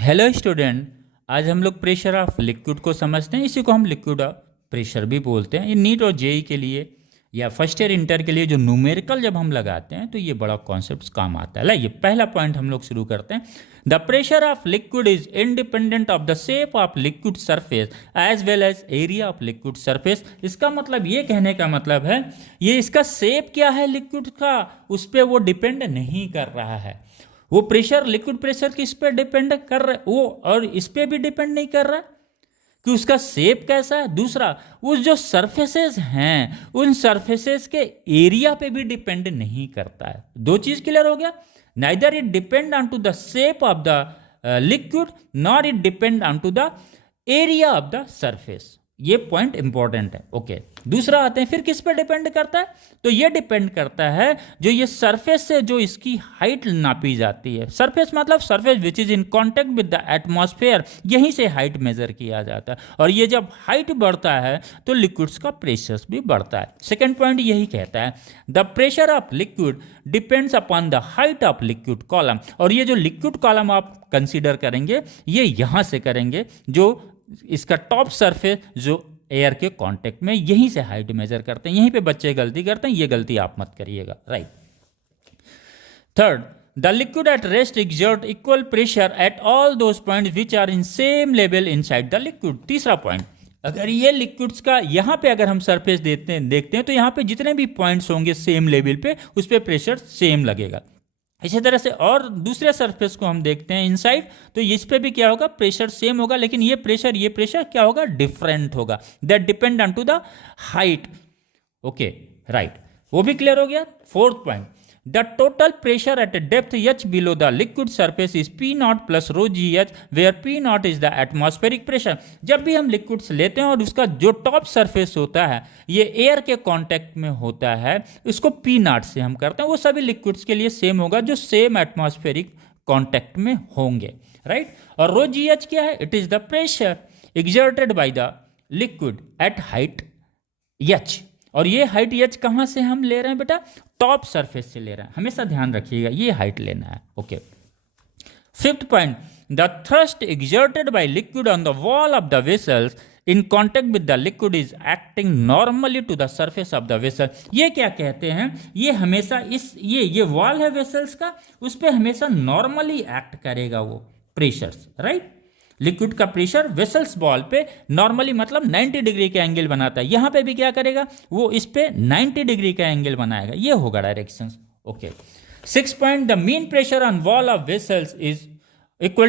Hello student, आज हम लोग प्रेशर ऑफ लिक्विड को समझते हैं। इसी को हम लिक्विड ऑफ प्रेशर भी बोलते हैं। ये नीट और जेई के लिए या फर्स्ट ईयर इंटर के लिए जो न्यूमेरिकल जब हम लगाते हैं तो ये बड़ा कॉन्सेप्ट काम आता है। लाइए पहला पॉइंट हम लोग शुरू करते हैं। The pressure of liquid is independent of the shape of liquid surface as well as area of liquid surface. इसका मतलब ये कहने का मतलब है ये इसका शेप क्या है लिक्विड का, उस पर वो डिपेंड नहीं कर रहा है। वो प्रेशर लिक्विड प्रेशर किस पे डिपेंड कर रहा है वो, और इस पे भी डिपेंड नहीं कर रहा कि उसका शेप कैसा है। दूसरा, उस जो सरफेसेस हैं उन सरफेसेस के एरिया पे भी डिपेंड नहीं करता है। दो चीज क्लियर हो गया। Neither it depend on to the shape of the liquid nor it depend on to the area of the surface. ये पॉइंट इंपॉर्टेंट है। ओके, दूसरा आते हैं फिर किस पे डिपेंड करता है, तो ये डिपेंड करता है जो ये सरफेस से जो इसकी हाइट नापी जाती है। सरफेस मतलब surface which is in contact with the atmosphere, यहीं से हाइट मेजर किया जाता है। और ये जब हाइट बढ़ता है तो लिक्विड्स का प्रेशर भी बढ़ता है। सेकेंड पॉइंट यही कहता है the pressure of liquid depends upon the height of liquid column. और ये जो लिक्विड कॉलम आप कंसिडर करेंगे ये यहां से करेंगे, जो इसका टॉप सरफेस जो एयर के कांटेक्ट में, यहीं से हाइट मेजर करते हैं। यहीं पे बच्चे गलती करते हैं, ये गलती आप मत करिएगा। Right. Third, the liquid at rest exert equal pressure at all those points which are in same level inside the liquid. तीसरा पॉइंट, अगर ये लिक्विड्स का यहाँ पे अगर हम सरफेस देखते हैं तो यहाँ पे जितने भी पॉइंट्स होंगे सेम लेवल पे, उस पर प्रेशर सेम लगेगा। इसी तरह से और दूसरे सरफेस को हम देखते हैं इनसाइड, तो इस पे भी क्या होगा, प्रेशर सेम होगा, लेकिन ये प्रेशर क्या होगा, डिफरेंट होगा। That depend on to the height. Okay, right, वो भी क्लियर हो गया। Fourth point, the total pressure at depth h below the liquid surface is P0 plus rho g h, where P0 is the atmospheric pressure. जब भी हम liquids लेते हैं और उसका जो टॉप सरफेस होता है ये एयर के कांटेक्ट में होता है, इसको P0 से हम करते हैं। वो सभी लिक्विड्स के लिए सेम होगा जो सेम एटमॉस्फेरिक कांटेक्ट में होंगे। राइट। और रो जी एच क्या है, it is the pressure exerted by the liquid eight height h। और ये हाइट h कहां से हम ले रहे हैं बेटा, टॉप सरफेस से ले रहे हैं। हमेशा ध्यान रखिएगा ये हाइट लेना है। Okay. Fifth point, the thrust exerted by liquid on the wall of the vessels in contact with the liquid is acting normally to the surface of the vessel. ये क्या कहते हैं, ये हमेशा ये वॉल है वेसल्स का, उस पर हमेशा नॉर्मली एक्ट करेगा वो प्रेशर्स। राइट। लिक्विड का प्रेशर वेसल्स बॉल पे नॉर्मली मतलब 90 डिग्री का एंगल बनाता है। यहां पे भी क्या करेगा, वो इस पे 90 डिग्री का एंगल बनाएगा। ये होगा direction. Okay. 6 point, the mean pressure on wall of vessels is equal to